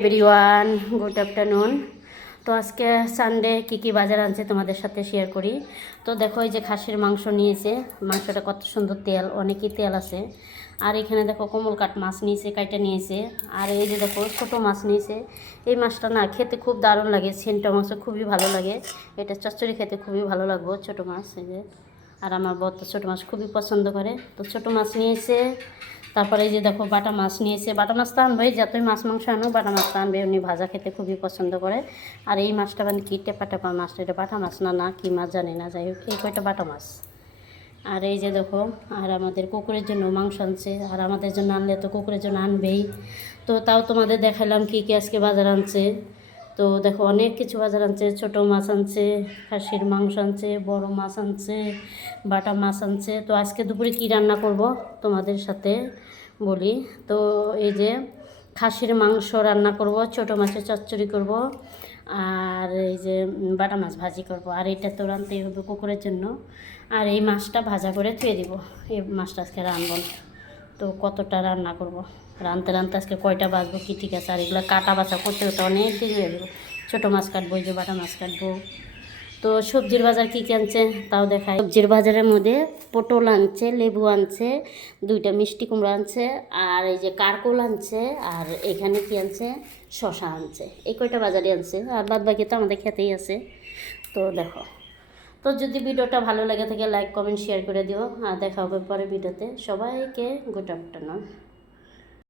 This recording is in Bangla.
Everyone, good afternoon. তো আজকে সানডে কী বাজার আনছে তোমাদের সাথে শেয়ার করি। তো দেখো, এই যে খাসির মাংস নিয়েছে, মাংসটা কত সুন্দর, তেল অনেকই তেল আছে। আর এখানে দেখো কোমল কাঠ মাছ নিয়েছে, কাইটা নিয়েছে। আর এই যে দেখো ছোটো মাছ নিয়েছে। এই মাছটা না খেতে খুব দারুণ লাগে, সেন্টা মাছও খুবই ভালো লাগে। এটা চচ্চড়ি খেতে খুবই ভালো লাগবে, ছোটো মাছ এই যে। আর আমার বর তো ছোটো মাছ খুবই পছন্দ করে, তো ছোটো মাছ নিয়েছে। তারপরে এই যে দেখো বাটা মাছ নিয়েছে। বাটা মাছ তো আনবে, যতই মাছ মাংস আনো বাটা মাছ তো আনবে, উনি ভাজা খেতে খুবই পছন্দ করে। আর এই মাছটা মানে কি টেপা টেপা মাছটা, এটা বাটা মাছ না কি মাছ জানি না, যাই হোক এই কয়টা বাটা মাছ। আর এই যে দেখো, আর আমাদের কুকুরের জন্য মাংস আনছে, আর আমাদের জন্য আনলে তো কুকুরের জন্য আনবেই। তো তাও তোমাদের দেখালাম কী আজকে বাজার আনছে। তো দেখো অনেক কিছু বাজার আনছে, ছোটো মাছ আনছে, খাসির মাংস আনছে, বড় মাছ আনছে, বাটা মাছ আনছে। তো আজকে দুপুরে কী রান্না করব তোমাদের সাথে বলি। তো এই যে খাসির মাংস রান্না করব, ছোটো মাছের চচ্চড়ি করব, আর এই যে বাটা মাছ ভাজি করব। আর এটা তো রাঁধতেই হবে কুকুরের জন্য। আর এই মাছটা ভাজা করে ধুয়ে দিব, এই মাছটা আজকে রান্নব। তো কতটা রান্না করব, রাঁধতে রাঁধতে আজকে কয়টা বাজবো কি ঠিক আছে। আর এগুলো কাটা বাছা করতে করতে অনেক দেরি হয়ে যাবে। ছোটো মাছ কাটবো, এই যে বাটা মাছ কাটবো। তো সবজির বাজার কী কী আনছে তাও দেখায়। সবজির বাজারের মধ্যে পটল আনছে, লেবু আনছে, দুইটা মিষ্টি কুমড়া আনছে, আর এই যে কারকোল আনছে, আর এখানে কি আনছে, শশা আনছে। এই কয়টা বাজারে আনছে, আর বাদ বাকি তো আমাদের খেতেই আছে। তো দেখো, তো যদি ভিডিওটা ভালো লাগে থাকে লাইক কমেন্ট শেয়ার করে দিও। আর দেখা হবে পরে ভিডিওতে। সবাইকে গুড আফটারনুন।